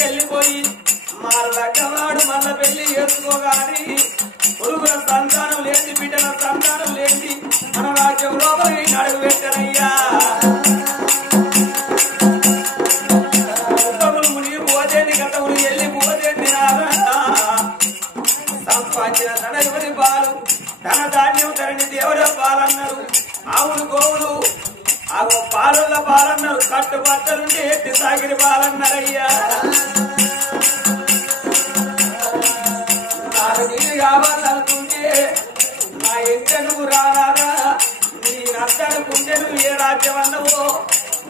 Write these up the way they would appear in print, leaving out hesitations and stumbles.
ఇంటికి వెళ్ళిపోయి మారు దగ్గవాడు మళ్ళ పెళ్లి చేసుకోగాని పురుగుల సంతానం లేని బిడ్డల సంతానం లేని మన రాజ్యం లోపల అడుగు పెట్టనయ్యా మునిగిపోతేంది గతములు వెళ్ళిపోతేంది సంపాదించిన తన ఎవరి పాలు తన ధాన్యం తనని దేవుడ పాలన్నారు ఆవులు గోవులు ఆ పాలల్ల పాలన్నారు కట్టుబట్టలుంటే ఎత్తి సాగిరి పాలన్నారయ్యా నాకు నీళ్ళు కావాలనుకుంటే నా ఇంట నువ్వు రారా నీ నచ్చనుకుంటే నువ్వు ఏ రాజ్యం అన్నవో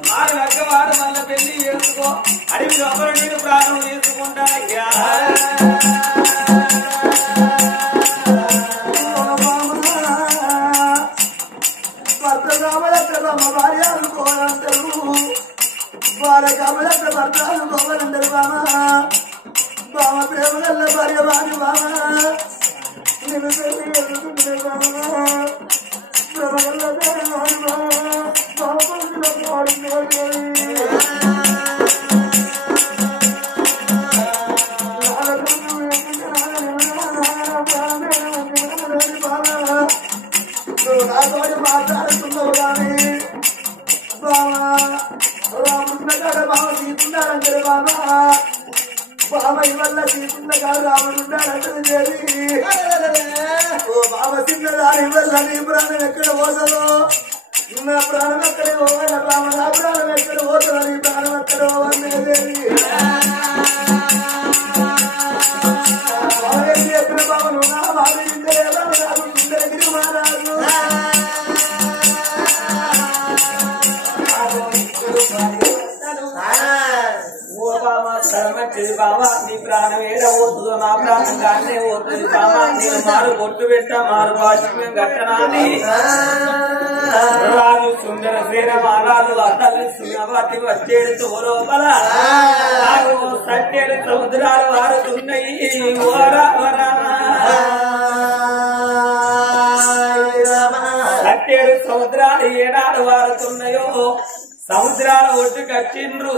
మారు లగ్గవాడు మళ్ళ పెళ్లి చేసుకో అడవి లోపల నేను ప్రాణం తీసుకుంటా అయ్యా భార్య అనుకోవాలంటారు భార్య కావాలంటే భర్త అనుకోవాలంటారు బామ ప్రేమ గల్ల భార్య వారి బామ నేను పెళ్లి బామ ప్రేమ గల్ల నాతోటి మాట్లాడుతున్నావు కానీ బామా రామున్న కాడ బామ సీతున్నారంటే బామ ఇవల్ల సీతున్న కాదు రాముడున్నారంటే చేరి ఓ బామ తిన్నదాని వల్ల నీ ప్రాణం ఎక్కడ పోతుందో నా ప్రాణం ఎక్కడే పోవాల బామ నా ప్రాణం ఎక్కడ పోతుందో నీ ప్రాణం ఎక్కడ పోవనేది ఎక్కడ బామను నా బాధ రాదు సుందరగిరి మహారాజు మంచిది బావా నీ ప్రాణం ఏడ పోతుందో నా ప్రాణం కానీ పోతుంది బావా నేను మారు బొట్టు పెట్టా మారు భాష్యం కట్టనాని రాజు సుందర సేన మహారాజు అతల్ని సున్నవాటి వచ్చేడు తోలోపల సట్టేడు సముద్రాలు వారుతున్నాయి సట్టేడు సముద్రాలు ఏడాడు వారుతున్నాయో సముద్రాల ఒడ్డు కట్టిండ్రు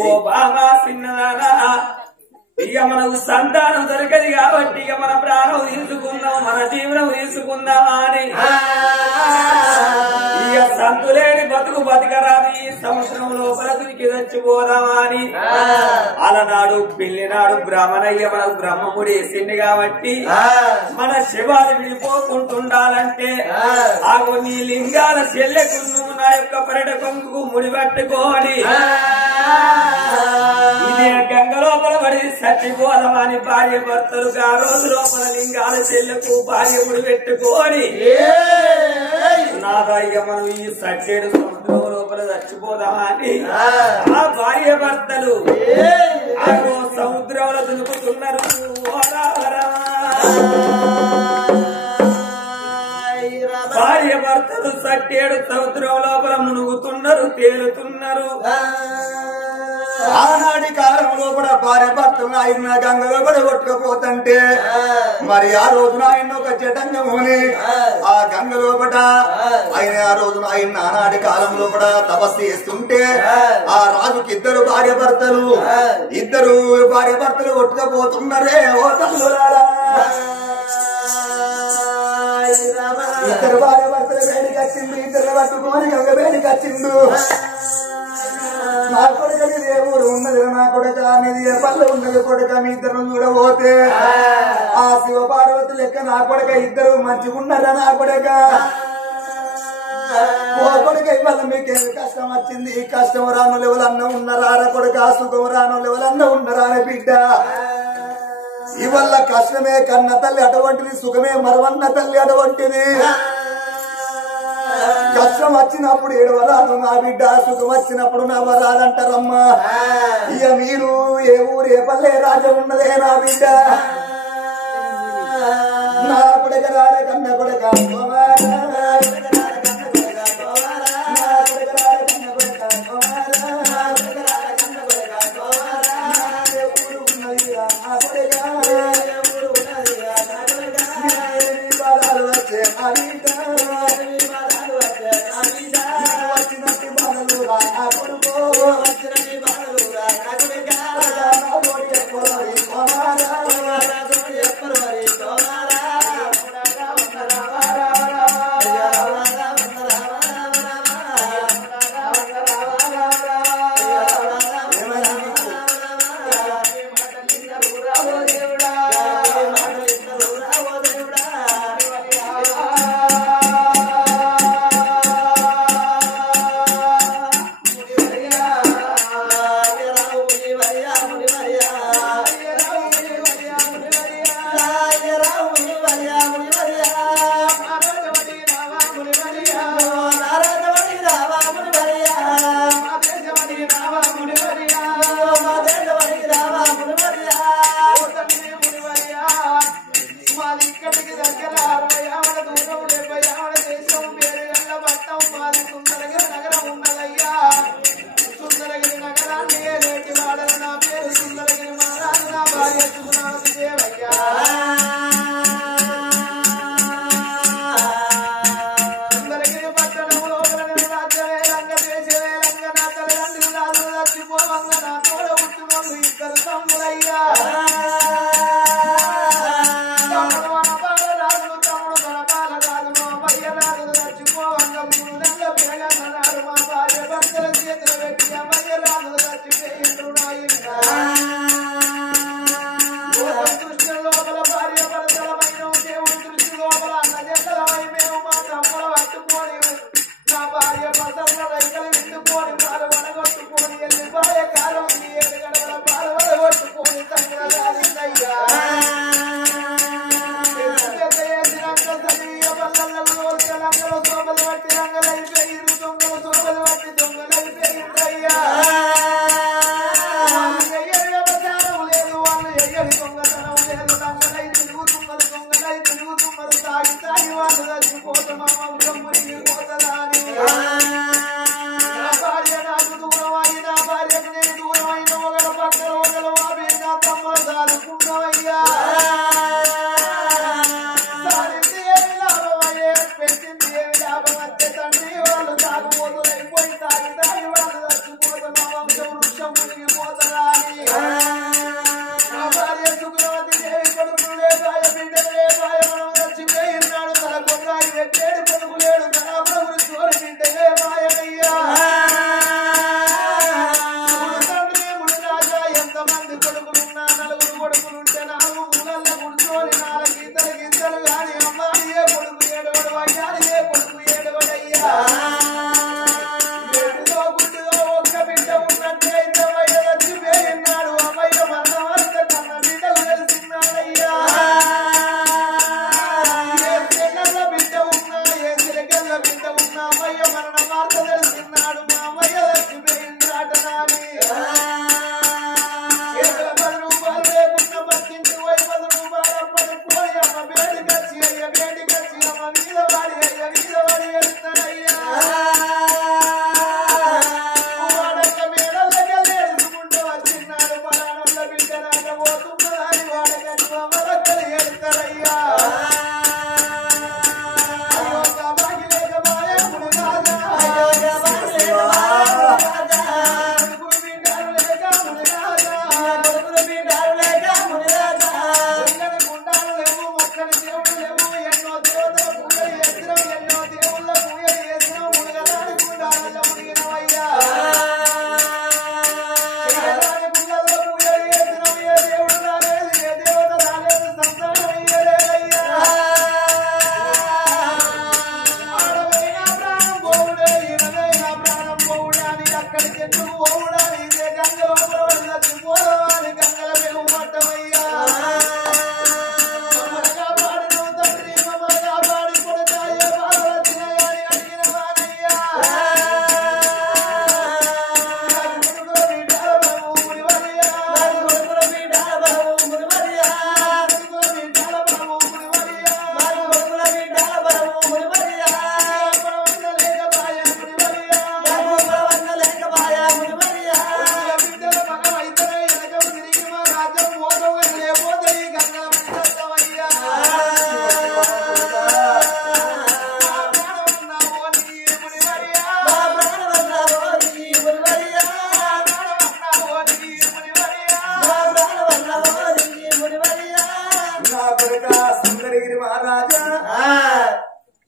ఓ బాగా చిన్నదానా ఇక మనకు సంతానం దొరకది కాబట్టి ఇక మన ప్రాణం తీసుకుందాం మన జీవనం తీసుకుందామా అని ఇక సంతులేని బతుకు బతకరాని ఈ సంవత్సరం లోపల దునికి చచ్చిపోదామా అని అలనాడు పెళ్లినాడు బ్రాహ్మణయ్య మనకు బ్రహ్మముడి వేసింది కాబట్టి మన శివాలు విడిపోకుంటుండాలంటే ఆగు నీ లింగాల చెల్లెకు నువ్వు నా యొక్క పర్యట కొంగు ముడిపెట్టుకోని ఇదే గంగ లోపల పడి చచ్చిపోదామని భార్య భర్తలు ఆ రోజు లోపల లింగాల చెల్లెకు భార్య ముడిపెట్టుకోని నాదయ్య మనం ఈ సట్టేడు సముద్రం లోపల చచ్చిపోదామని ఆ భార్య భర్తలు ఆ సముద్రంలో దునుకుతున్నారు భార్య భర్తలు సట్టేడు సముద్రం లోపల మునుగుతున్నారు తేలుతున్నారు ఆనాటి కాలంలో కూడా భార్య భర్తలు ఆయన గంగలో కూడా కొట్టుకపోతుంటే మరి ఆ రోజున ఆయన ఒక జటంగముని ఆ గంగలో పట ఆయన ఆ రోజున ఆయన ఆనాటి కాలంలో కూడా తపస్సు చేస్తుంటే ఆ రాజుకి ఇద్దరు భార్య భర్తలు కొట్టుకపోతున్నారే ఓ తల్లులారా ఇద్దరు భార్య భర్తలు వేడికి వచ్చిండు ఇద్దరు పట్టుకొని గంగ వేడికి వచ్చిండు నా కొడుకని ఏ ఊరు ఉన్నది నా కొడుక అనేది ఏ పల్లె ఉన్నది కొడుక మీ ఇద్దరు చూడబోతే ఆ శివ పార్వతి లెక్క నా కొడుక ఇద్దరు మంచిగా ఉన్నారా నా కొడుక ఓ కొడుక ఇవాళ మీకేమి కష్టం వచ్చింది ఈ కష్టం రాను లెవెలన్న ఉన్నారా కొడుక సుఖం రాను లెవెలన్న ఉన్నారా అని బిడ్డ ఇవల్ల కష్టమే కన్న తల్లి అటువంటిది సుఖమే మరవన్న తల్లి అటువంటిది కష్టం వచ్చినప్పుడు ఏడవరాదు నా బిడ్డ సుఖం వచ్చినప్పుడు నవ్వరాదంటారమ్మా ఇక మీరు ఏ ఊరు ఏ పల్లె రాజ్యం ఉన్నదే నా బిడ్డ నా కొడుక రాడ కన్న కొడుక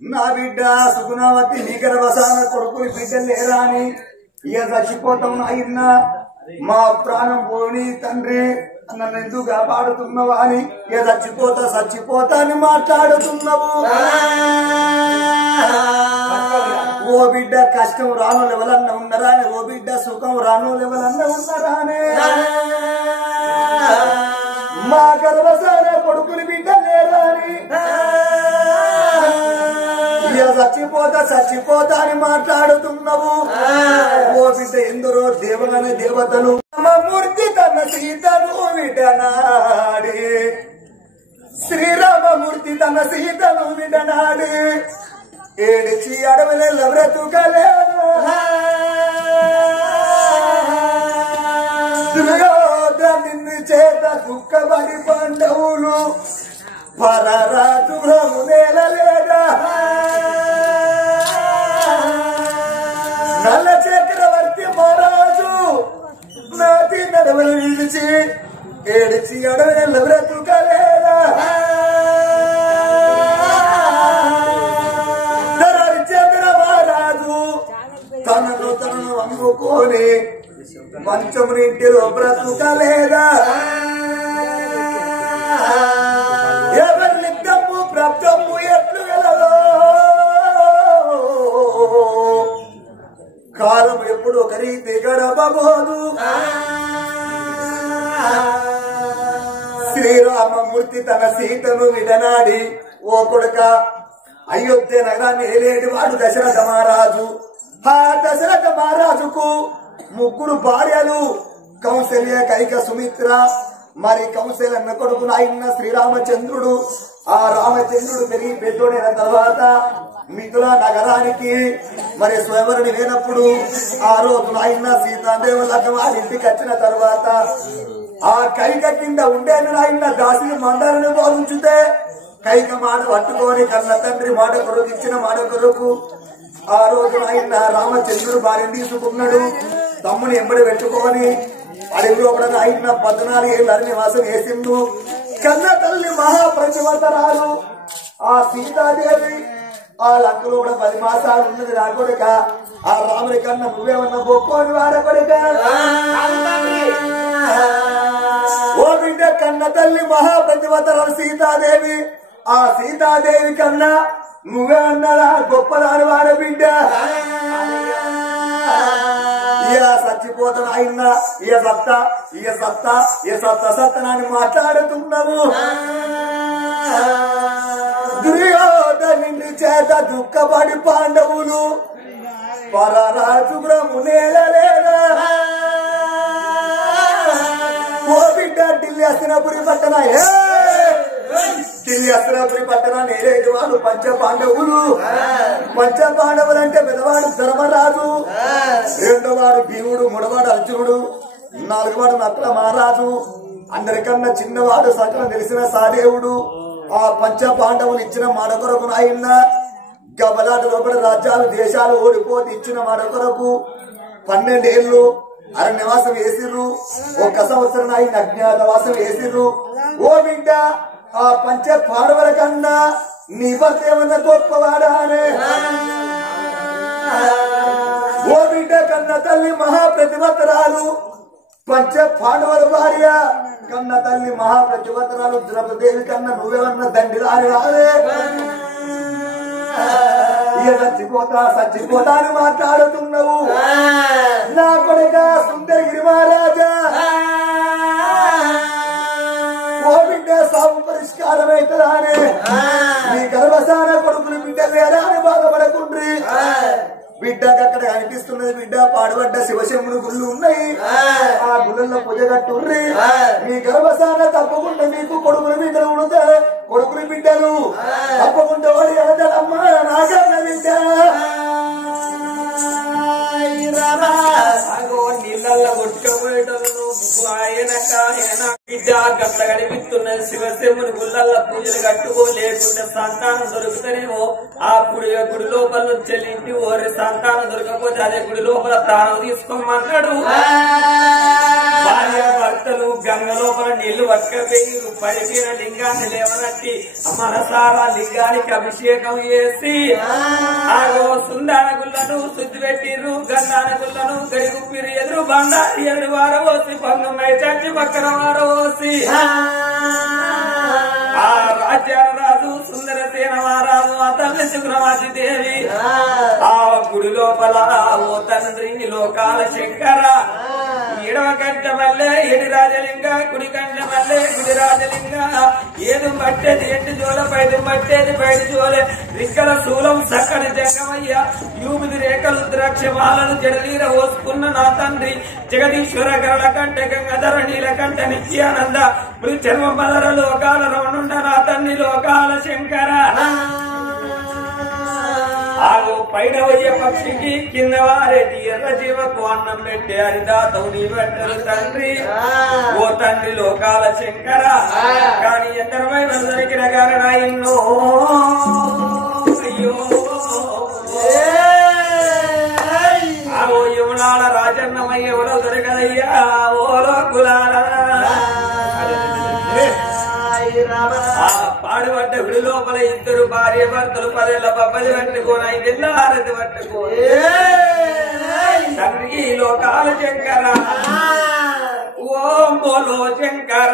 నా బిడ్డ సుగుణవతి నీ గర్భసాన కొడుకుని బిడ్డలు లేరా అని ఇక చచ్చిపోతాం నాయన మా ప్రాణం పోని తండ్రి నన్ను ఎందుకు కాపాడుతున్నావా అని ఇక చచ్చిపోతా అని మాట్లాడుతున్నావు. ఓ బిడ్డ కష్టం రాను లెవలన్నా ఉన్నారా అని, ఓ బిడ్డ సుఖం రాను లెవలన్నా ఉన్నారా అని మా గర్భసాన కొడుకుని బిడ్డ లేరా అని చచ్చిపోతా అని మాట్లాడుతున్నావు. ఓ బిడ్డ ఎందరో దేవగని దేవతలు రామమూర్తి తన సీతను విడనాడి, శ్రీరామమూర్తి తన సీతను విడనాడి ఏడిచి అడవుల బ్రతుకలేను. దుర్యోధనుని చేత దుఃఖపడి పాండవులు పరరాజు భ్రము నేలలేదా నల్ల చక్రవర్తి మహారాజు నాటి నడవలు నిలిచి ఏడిచి అడవి బ్రతుకలేదా హరిచంద్ర మహారాజు తనను అమ్ముకొని పంచమునింటిలో బ్రతుకలేదా ఎవరి దమ్ము బ్రతము ఎట్లు గలదో కాలం ఎప్పుడు ఒక రీతి గడపబోదు శ్రీరామమూర్తి తన సీతను విడనాడి ఓ కొడుక అయోధ్య నగరాన్ని ఏలేటి వాడు దశరథ మహారాజు ఆ దశరథ మహారాజుకు ముగ్గురు భార్యలు కౌశల్య కైక సుమిత్ర మరి కౌశల్య అన్న కొడుకు నాయన శ్రీరామచంద్రుడు ఆ రామచంద్రుడు పెరిగి పెద్దోడైన తర్వాత మిథుల నగరానికి మరి స్వయంవరుని లేనప్పుడు ఆ రోజు నాయన సీతాదేవులకు వారింటికి వచ్చిన తర్వాత ఆ కైక కింద ఉండేది నాయన దాసిని మండలిని బోధించితే కైక మాట పట్టుకొని కన్న తండ్రి మాట కొరకు ఇచ్చిన మాట కొరకు ఆ రోజు ఆయన రామచంద్రుడు భార్యను తీసుకున్నాడు తమ్ముని ఎంబడి పెట్టుకొని అడవిలో కూడా ఆయన 14 ఏళ్ళు అరణ్యవాసం వేసిండు కన్న తల్లి మహాప్రతివతరాలు ఆ సీతాదేవి ఆ లంకలో కూడా 10 మాసాలు ఉన్నది నా కొడుక ఆ రాముడి కన్నా నువ్వేమన్నా గొప్పని వాడ కొడుక ఓ బిడ్డ కన్న తల్లి మహాప్రతివతరాలు సీతాదేవి ఆ సీతాదేవి కన్నా నువ్వే అన్నారా గొప్పదాని వాడ బిడ్డ ఇక చచ్చిపోతాను ఆయన ఇక సత్తనాన్ని మాట్లాడుతున్నాము దుర్యోధను చేత దుఃఖపడి పాండవులు పరరాజు భ్రము నేలలేదా ఓ బిడ్డ ఢిల్లీ అస్తినాపురి పట్టణ ఢిల్లీ అస్తినాపురి పట్టణ నేరేటి వాళ్ళు పంచపాండవులు అంటే పెద్దవాడు ధర్మరాజు రెండోవాడు భీముడు మూడవాడు అర్జునుడు నాలుగవాడు నకుల మహారాజు అందరికన్నా చిన్నవాడు సకలం తెలిసిన సాదేవుడు ఆ పంచపాండవులు ఇచ్చిన మాట కొరకు నాయన గబలాట లోపల రాజ్యాలు దేశాలు ఓడిపోతే ఇచ్చిన మాట కొరకు 12 ఏళ్ళు అరణ్యవాసం వేసిర్రు 1 సంవత్సరం ఆయన అజ్ఞాతవాసం వేసిర్రు ఓ బిడ్డ ఆ పంచ పాండవుల కన్నా నీ భర్త ఏమన్నా గొప్పవాడా అనే ఓ బిడ్డ కన్న తల్లి మహాప్రతివతరాలు పంచ పాండవుల భార్య కన్న తల్లి మహాప్రతివతరాలు ద్రౌపదేవి కన్నా నువ్వేమన్నా దండిరాని రాదే చచ్చిపోతా అని మాట్లాడుతున్నావు నా కొడుక సుందరగిరి మహారాజా ఓ బిడ్డ సాగు పరిష్కారం అవుతుందా అని నీ గర్భసాన కొడుకులు బిడ్డ లేదా అని బాధపడకుండ్రి బిడ్డకి అక్కడ కనిపిస్తున్నది బిడ్డ పాడుబడ్డ శివశంభుడు గుళ్ళు ఉన్నాయి ఆ గుళ్ళల్లో పూజ కట్టుర్రి మీ గర్భసాన తప్పకుండా మీకు కొడుకులు బిడ్డలు ఉడతారు కొడుకులు బిడ్డలు తప్పకుండా వాడి ఎడతాడమ్మా నాగన్న బిడ్డ నీళ్ళల్లో కొట్టుకపోయేటను ఆయన బిడ్డ గట్ల కనిపిస్తున్నది శివశంభుని గుళ్ళల్లో పూజలు కట్టుకోలేకుండా సంతానం దొరుకుతానేమో ఆ గుడి లోపల నుంచి ఇంటి ఓరి సంతానం దొరకకపోతే అదే గుడి లోపల ప్రాణం తీసుకోమన్నాడు భార్య భర్తలు గంగ లోపల నీళ్లు పట్టుకపోయి పడిపోయిన లింగాన్ని లేవనట్టి మనసారా లింగానికి అభిషేకం చేసి ఆగో సుందాన గుళ్ళను శుద్ధి పెట్టిర్రు గంధాన గుళ్ళను గడిగుప్పిరు ఎదురు బండారి ఎదురు వారవోసి పంగమై చచ్చి పక్కన వారవోసి ఆ రాజ్యాల రాజు సుందరసేన మహారాజు ఆ తల్లి శుక్రవాసి దేవి ఆ గుడి లోపల ఓ తండ్రి లోకాల శంకర ఎడవ కంట మల్లె ఎడి రాజలింగ కుడి కంట మల్లె గుడి రాజలింగ ఏదు పట్టేది ఎంటి జోల పైదు పట్టేది బయట జోలే రిక్కల శూలం సక్కని జంగమయ్య యూమిది రేఖలు ద్రాక్షమాలను జడలీర ఓసుకున్న నా తండ్రి జగదీశ్వర గరళ కంట గంగధర నీల కంట నిత్యానంద చర్మ మదర లోకాల రమణుండ నా తండ్రి లోకాల శంకర ఆగో పైన పోయే పక్షికి కింద వారేది ఎర్ర జీవకు అన్నం పెట్టే హరిదాతవు నీ పెట్టరు తండ్రి ఓ తండ్రి లోకాల శంకర కానీ ఎందరమైన దొరికిన కారణాయన్నో అయ్యో ఆగో యమునాల రాజన్నమయ్య ఎవరో దొరకదయ్యా ఓలో కులాల పాడుబడ్డ విడి లోపల ఇద్దరు భార్య భర్తలు 10 ఏళ్ల పబ్బది పట్టుకోని 5 ఏళ్ల హారతి పట్టుకో తండ్రి లోకాల శంకర ఓం బోలో శంకర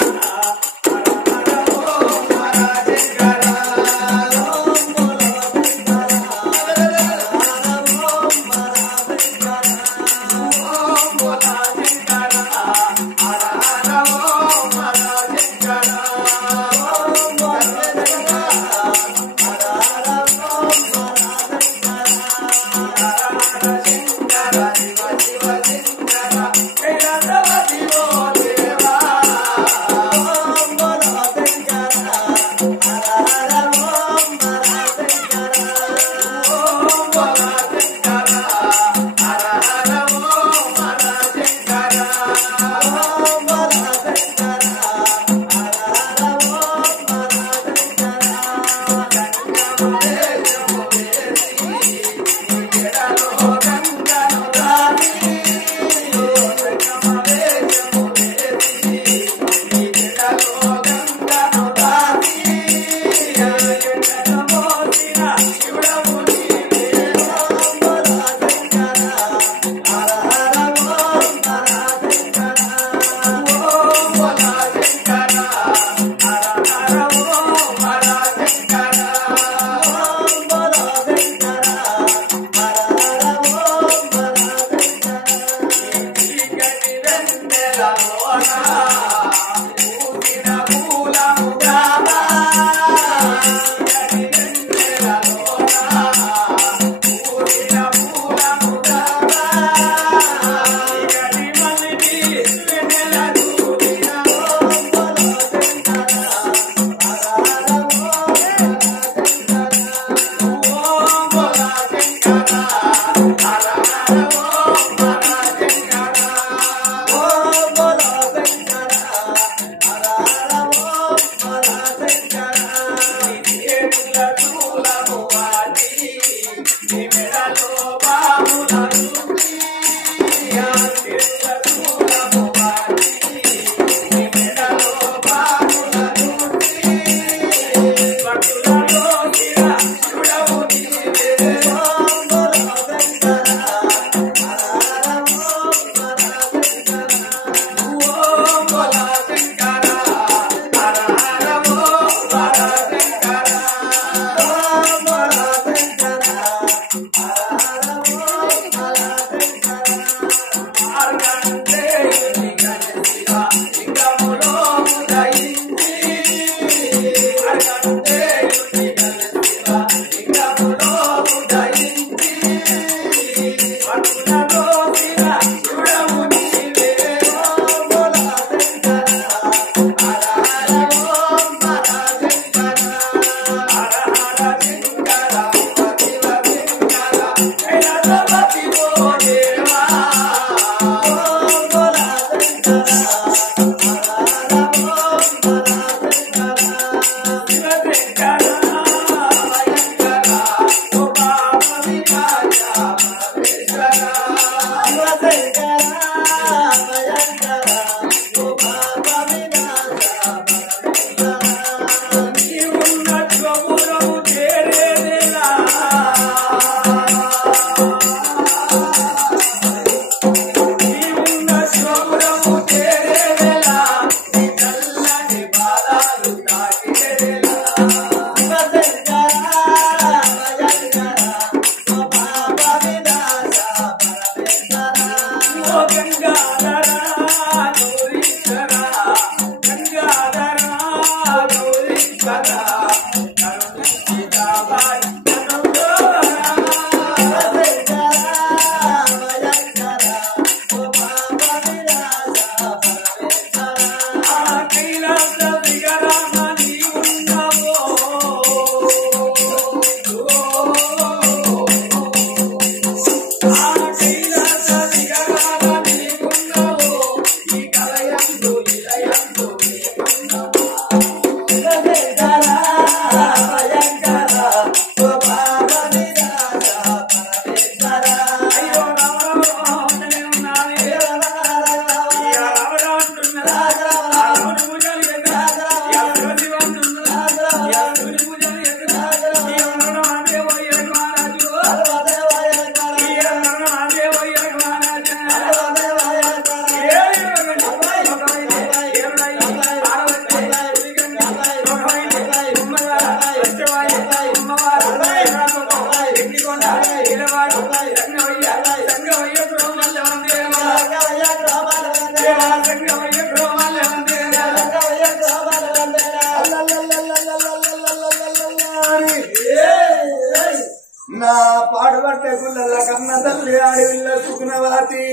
నా పాడుబట్టే గుళ్ళ కన్న తల్లి ఆడివిల్ల సుకునవాతి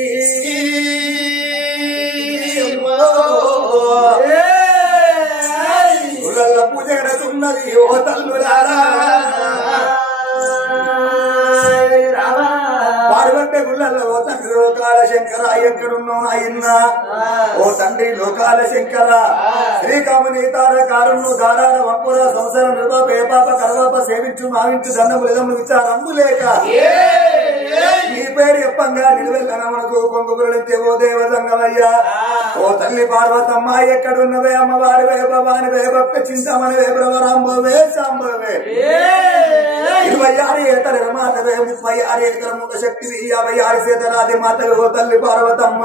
గుళ్ళ పూజ గడుతున్నది ఓ తల్లులారా పాడుబట్టే గుళ్ళల్లో ఓ తండ్రి లోకాల శంకర ఎక్కడున్నావు నాయన్నా ఓ తండ్రి లోకాల శంకర శ్రీకామని తారకారుణ్ణు దారాల వంపుర సంవత్సరం నిర్వ పేపాప కరవాప సేవించు మావించు దండము విధములు విచారంబు లేక నీ పేరు చెప్పంగా నిలవెల్లనమనకు కొంగుపురడితే ఓ దేవదంగమయ్యా ఓ తల్లి పార్వతమ్మ ఎక్కడున్నవే అమ్మవారి వే భవాని వే భక్త చింతమని వే భ్రమరాంబవే సాంబవే 26 ఏకర మాతవే 36 ఏకర ముఖ శక్తి 56 సేతనాది మాతవే ఓ తల్లి పార్వతమ్మ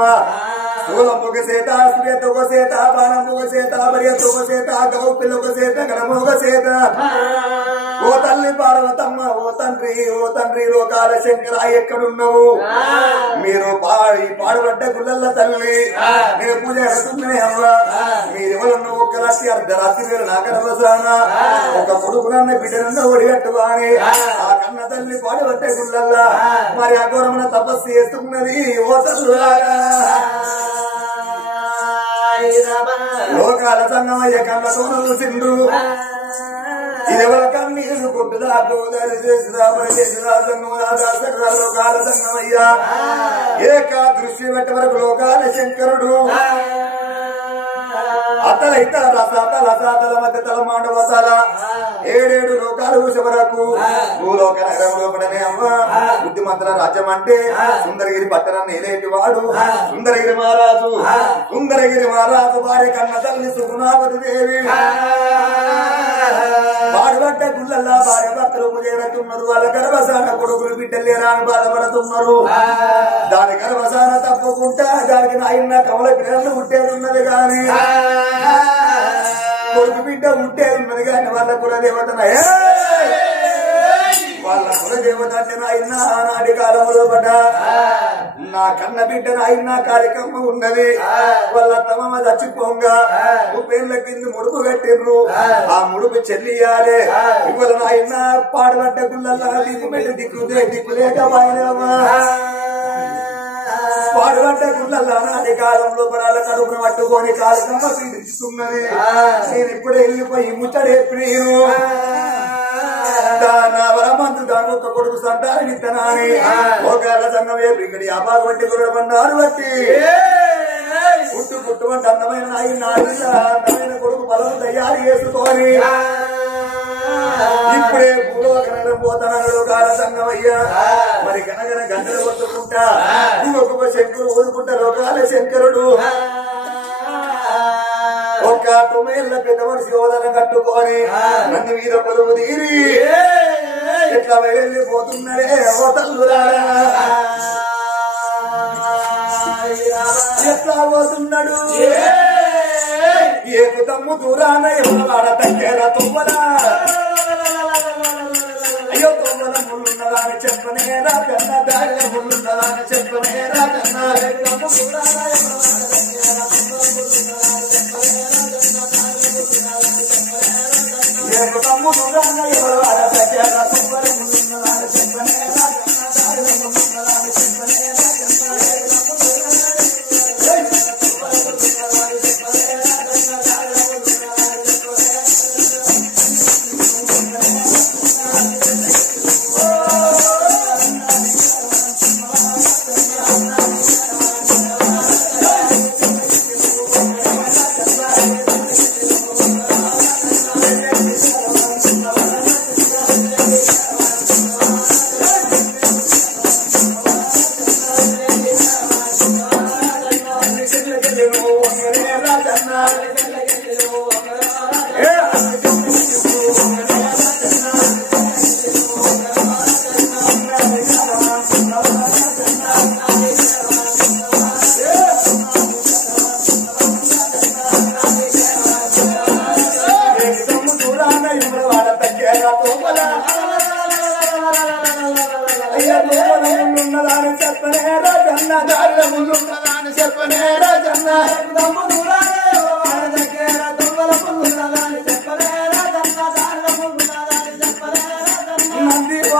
స్థూలముఖ సేత శ్వేతొక సేత బాణముఖ సేత మరియతొక సేత గౌ పిల్లొక సేత గణముఖ సేత ఓ తల్లి పార్వతమ్మ ఓ తండ్రి లోకాల శంకర ఎక్కడున్నావు మీరు పాడుబడ్డ గుళ్ళల్ల తల్లి నేను పూజ కడుతున్నానే అవ్వ మీరెవరున్న ఒక్క రాత్రి అర్ధరాత్రి వేరు నా గర్భసాన ఒక కొడుకునన్న బిడ్డనన్న ఒడిగట్టువాని ఆ కన్న తల్లి పాడుబడ్డ గుళ్ళల్లా మరి అఘోరమున తపస్సు చేస్తున్నది ఓ తల్లులారా లోకాల సంగమయ్య కళ్ళతో చూసిండు ఇదెవరి కన్నీరు కొట్టుదా గోదారి చేసిదా పని చేసిదా సంగమదా లోకాల సంగమయ్య ఏకా దృష్టి పెట్టే వరకు లోకాల శంకరుడు అతలైత రసాతల మధ్య తల మాండవతల 7 లోకాలు వరకు భూలోక నగరంలో పడనే అమ్మ బుద్ధిమంతుల రాజ్యం అంటే సుందరగిరి పట్టణాన్ని ఏలేటి వాడు సుందరగిరి మహారాజు వారి కన్న తల్లి సుగుణావతి దేవి పాడుబడ్డ గుళ్ళల్లా భార్య భర్తలు పూజేస్తున్నారు వాళ్ళ గర్భసాన కొడుకులు బిడ్డలు లేరా అని బాధపడుతున్నారు దాని గర్భసాన తప్పకుండా దానికి నాయన కమల పిల్లలు పుట్టేది ఉన్నది కాని కొడుకు బిడ్డ పుట్టేది ఉన్నది కాని వాళ్ళ కులదేవతన అంటే నాయన ఆనాటి కాలంలో పడ్డ నా కన్న బిడ్డ నాయన కార్యక్రమం ఉన్నది వాళ్ళ తమ చచ్చిపోగా పేర్ల కింద ముడుపు కట్టిర్రు ఆ ముడుపు చెల్లియాలే ఇవాళ నాయన పాడుబడ్డ గుళ్ళల్లా దిక్కులేక బాయలేవా పాడుబడ్డ గుళ్ళల్లా నాటి కాలంలో పడాల కడుపును పట్టుకొని కార్యక్రమం పీడిస్తున్నది నేను ఇప్పుడే వెళ్ళిపోయి ముచ్చడే ప్రియును వరమంతు దాని ఒక్క కొడుకు సంతానం ఇత్తనాని ఒకవేళ సంగమే ఇక్కడ అబాగ బట్టి గురబండారు బట్టి పుట్టుమంటే అందమైన అందమైన కొడుకు బలం తయారు చేసుకొని ఇప్పుడే భూలోక నగరం పోతాను కాల సంగమయ్యా మరి గనగన గంటలు కొట్టుకుంటా ఒక్కొక్క శంకరుడు ఊరుకుంటా లోకాల శంకరుడు ఒక్క 9 పెద్ద మనిషి హోదనం కట్టుకొని నన్ను మీద కొలువు తీరి ఎట్లా వెళ్ళిపోతున్నాడే ఓ తల్లులారా ఎట్లా పోతున్నాడు ఏకు తమ్ము దూరాన ఎవరాడ తగ్గేరా తొమ్మరా అయ్యో తొమ్మల ముళ్ళున్నదా అని చెప్పనేరా కన్న దారిన ముళ్ళున్నదా అని చెప్పనేరా కన్న తమ్ము దూరాన ఏకు తమ్ము దూరాన ఎవరాడ తగ్గేరా తొమ్మల ముళ్ళున్నదా అని చెప్పనేరా కన్న దారిన ముళ్ళున్నదా అని చెప్పనేరా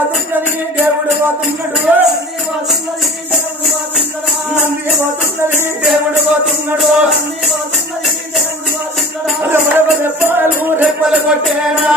పోతున్నది దేవుడు పోతున్నాడు నంది పోతున్నది దేవుడు పోతున్నాడు రెప్పలు రెప్పలు కొట్టేరా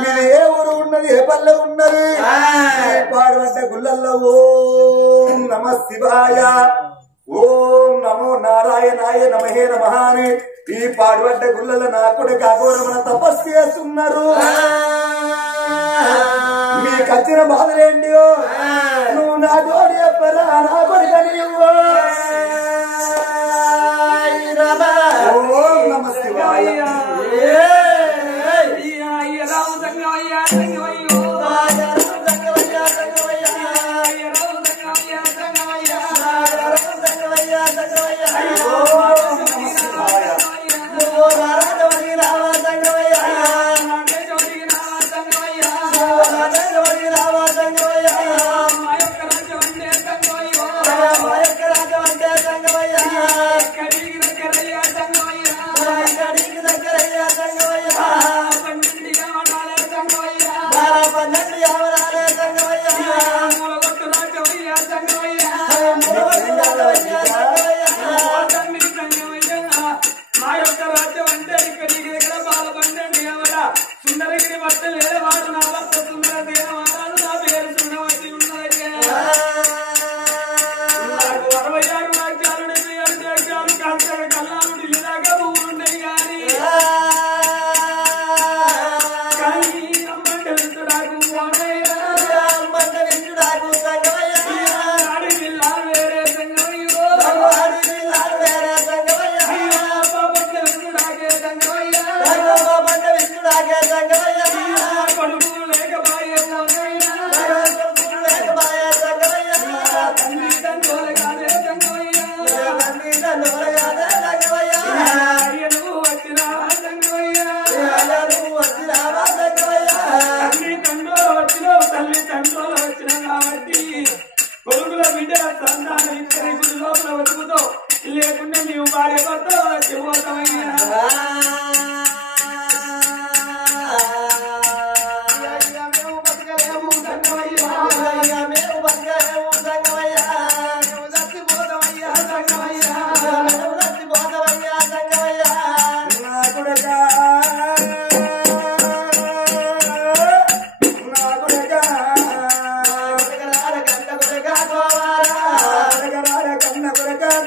మీరు ఏ ఊరు ఉన్నది ఏ పల్లె ఉన్నది పాడుబడ్డ గుళ్ళల్లో ఓం నమ శివాయ ఓం నమో నారాయణాయ నమహే నమః అని ఈ పాడుబడ్డ గుళ్ళల్లో నా కొడుకు అఘోరమన తపస్సు చేస్తున్నారు మీకు వచ్చిన బాధలేంటియో నువ్వు నా తోడు చెప్పరా నా కొడుకు నీవు ఓం నమ శివాయ లేకుండా నీవు భార్య భర్త వచ్చిపోతామయ్యా కన్న కొరక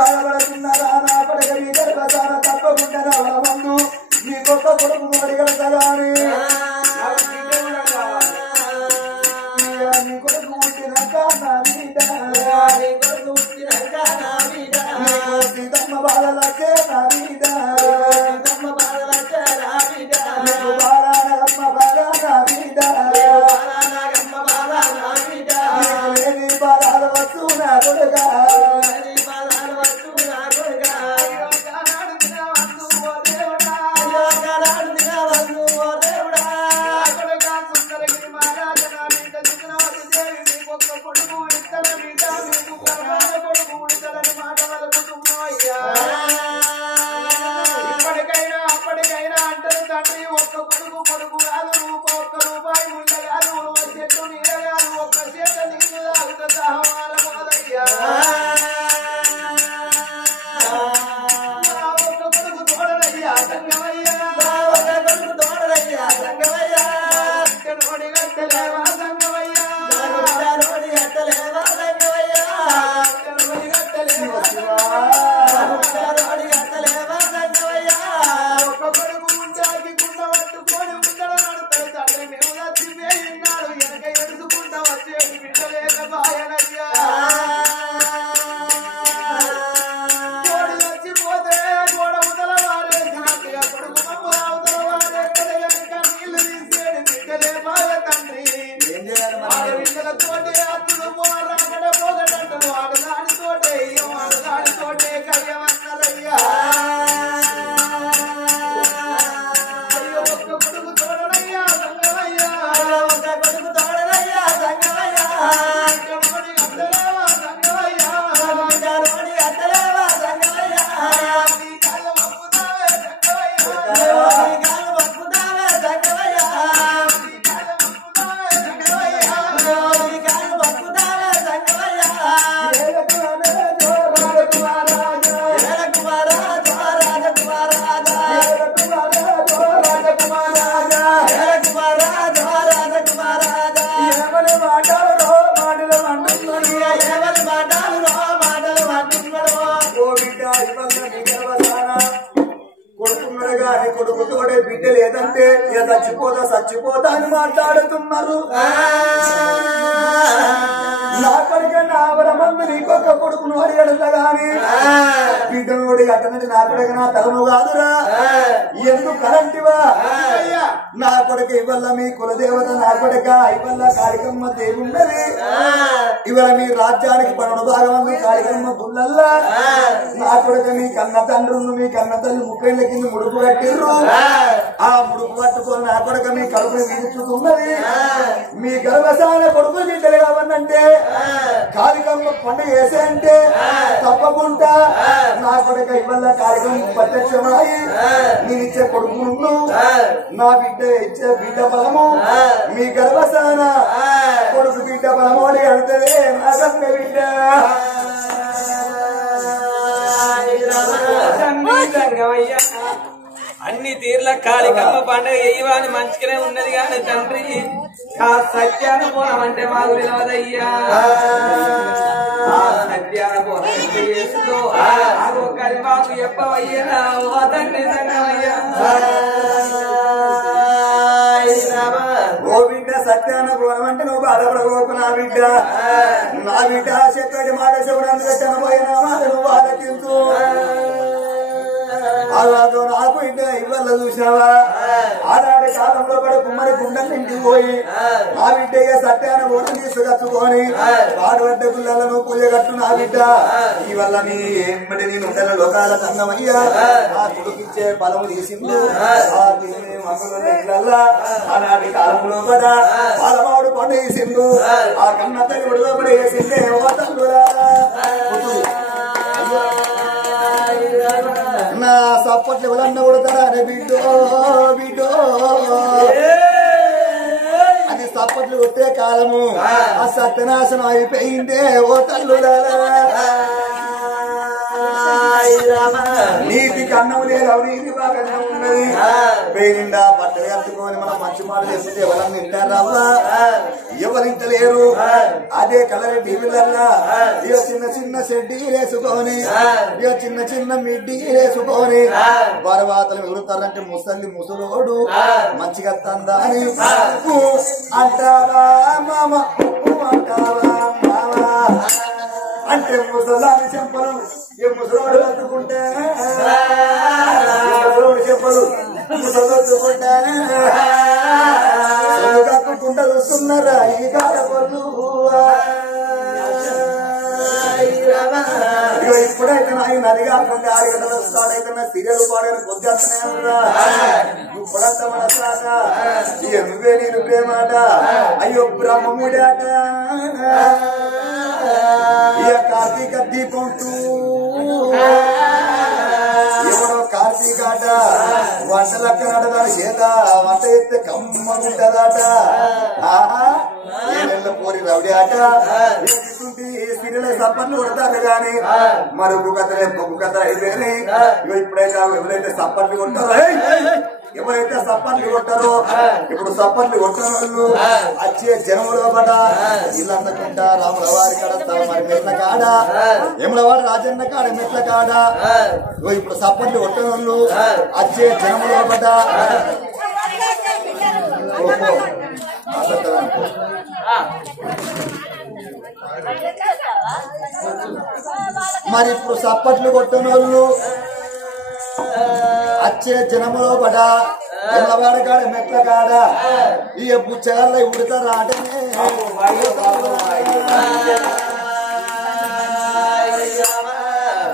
బాధపడుతున్నారా నా కొడుకు మీ గర్భధారణ తప్పకుండా రావడం ముందు మీ గొప్ప కొడుకు అడిగడతాగాని నీ కొడుకు పుట్టినాక నా బిడ్డ సీతమ్మ బాధలకే నా బిడ్డ బాలమ్మ బాధ నా బిడ్డ బాధలు వచ్చు నా కొడుగా కొడుకుతోడే బిడ్డ లేదంటే చచ్చిపోతా అని మాట్లాడుతున్నారు. నా కొడుకు నా వరమందు నీకొక్క కొడుకును అడిగడతా గాని బిడ్డనుడి అట్టనంటే నా కొడుకు నా తగను కాదురా ఎందుకు కరెంటివా నా కొడుకు ఇవల్ల మీ కులదేవత నా కొడుక ఇవల్ల కాళికమ్మ దేవున్నది ఇవాళ మీ రాజ్యానికి 12 భాగం కాళికమ్మ గుళ్ళల్లా నా కొడుకు మీ కన్న తండ్రులు మీ కన్న తల్లి 30 ఏళ్ల కింద ముడుపు కట్టిర్రు ఆ ముడుపు పట్టుకొని నా కొడుకు మీ కడుపుని విరుచుతున్నది మీ గర్భసాన కొడుకు బిడ్డలు కావన్నంటే కాళికమ్మ పండుగ వేసే అంటే తప్పకుండా నా కొడుక ఇవల్ల కాళికమ్మ ప్రత్యక్షమై నేనిచ్చే కొడుకును నా బిడ్డ ఇచ్చే బిడ్డ బలము మీ గర్భసాన కొడుకు బిడ్డ బలము అని అడుగుతుంది నా కన్న బిడ్డ అన్ని తీర్ల కాళికమ్మ పండుగ వేయవాని మంచిగానే ఉన్నది కానీ తండ్రి సత్యాన పోనం అంటే మాకు తెలియదయ్యా సత్యాన పోనం చేస్తూ ఒకరి మాకు చెప్పవయ్యా ఓ తండ్రి సంగమయ్యా ఓ బిడ్డ సత్యాన పోనం అంటే నువ్వు బాధపడబోకు నా బిడ్డ చెప్పేది మాట చెప్పడానికి చనిపోయినా మాట నువ్వు ఆలోచించు అలాగో నాకు ఇంటి ఇవాళ చూసినావా ఆనాటి కాలంలో కూడా కుమ్మరి గుండెలు ఇంటికి పోయి నా బిడ్డ సత్యాన ఓటు తీసుకొచ్చుకొని వాడబడ్డ పిల్లలను పూజ కట్టు నా బిడ్డ ఇవల్ల నీ ఏమిటి నేను ఉండాల లోకాల సంగమయ్యా నా కొడుకిచ్చే బలము తీసింది ఆనాటి కాలంలో కూడా బాలమావుడు పండు వేసిండు ఆ కన్న తల్లి విడుదల వేసిందే ఓ తల్లురా నా సప్పట్లు ఎవరన్నా కొడతారా అనే బిడ్డో అది సప్పట్లు కొట్టే కాలము ఆ సత్యనాశనం అయిపోయిందే ఓ తల్లులారా నీటికి అన్నం లేదు అవినీతి బాగానే ఉన్నది పేరిండా బట్టలు కట్టుకొని మనం మంచి మాట చేస్తే ఎవరన్నా తింటారా ఎవరింత లేరు అదే కలర్ టీవీలల్లా ఇక చిన్న చిన్న షెడ్డీ వేసుకొని ఇక చిన్న చిన్న మిడ్డీ వేసుకొని బరవాతలు ఎగురుతారంటే ముసలోడు మంచిగా తందా అని అంటావా మామ అంటావా మావా అంటే ముసలాని చెప్పరు ఏ ముసలోడు కట్టుకుంటే ముసలోడు చెప్పరు ముసలొద్దుకుంటే కట్టుకుంటా చూస్తున్నారా ఈ కాలపళ్ళు ఇప్పుడైతే నాకు నది కాకుండా 6 గంటల స్టార్ట్ అయితే సీరియల్ పాడని పొద్దునే ఇప్పుడంతా మన సాట నువ్వే నేను ప్రేమాట అయ్యో బ్రహ్మముడాట ఇక కార్తీక దీపం ఎవరో కార్తీక ఆట వంటలక్కనట దాని చేత వంట చేస్తే కమ్మగుంటదట పోరి రౌడీ ఆట సీరియల్ సప్పట్లు కొడతారు గాని మరొక కథలే బొగ్గు కథ అయిపోయినాయి ఇప్పుడైతే ఎవరైతే సప్పట్లు కొట్టారో ఎవరైతే సప్పట్లు కొట్టారో ఇప్పుడు సప్పట్లు కొట్టిన వాళ్ళు వచ్చే జనములో పడ ఇల్లందకుంటా రాముల వారి కాడ మరి మెట్ల కాడ యములవాడ రాజన్న కాడ మెట్ల కాడ ఇప్పుడు సప్పట్లు కొట్టిన వాళ్ళు వచ్చే జనములో పడ మరి ఇప్పుడు సప్పట్లు కొట్టిన వాళ్ళు వచ్చే జనములో పడ యములవాడ కాడ మెట్ల కాడ ఈ బుచ్చగాళ్ళ ఉడతారా అంటే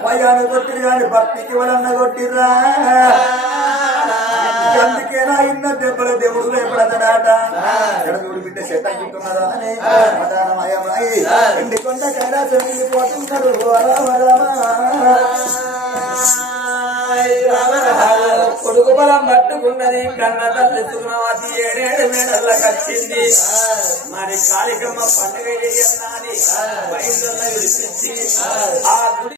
భయాన్ని కొట్టిరు కానీ భక్తికి వాళ్ళన్న కొట్టిర్రా అందుకేనా ఇన్న దెబ్బల దేవుడు ఎప్పుడతాడాట ఎడదూడు బిడ్డ చెట్టంటున్నారా అని మటమయమై ఎండి కొండ కైలాసం వెళ్ళిపోతున్నారు కొడుకు బలం పట్టుకున్నది కన్న తల్లి సుగుణవతి 7 మేడల్ల కచ్చింది మరి కాళికమ్మ పండుగ చేయన్నాని బయలుదేరి విడిపించి ఆ గుడి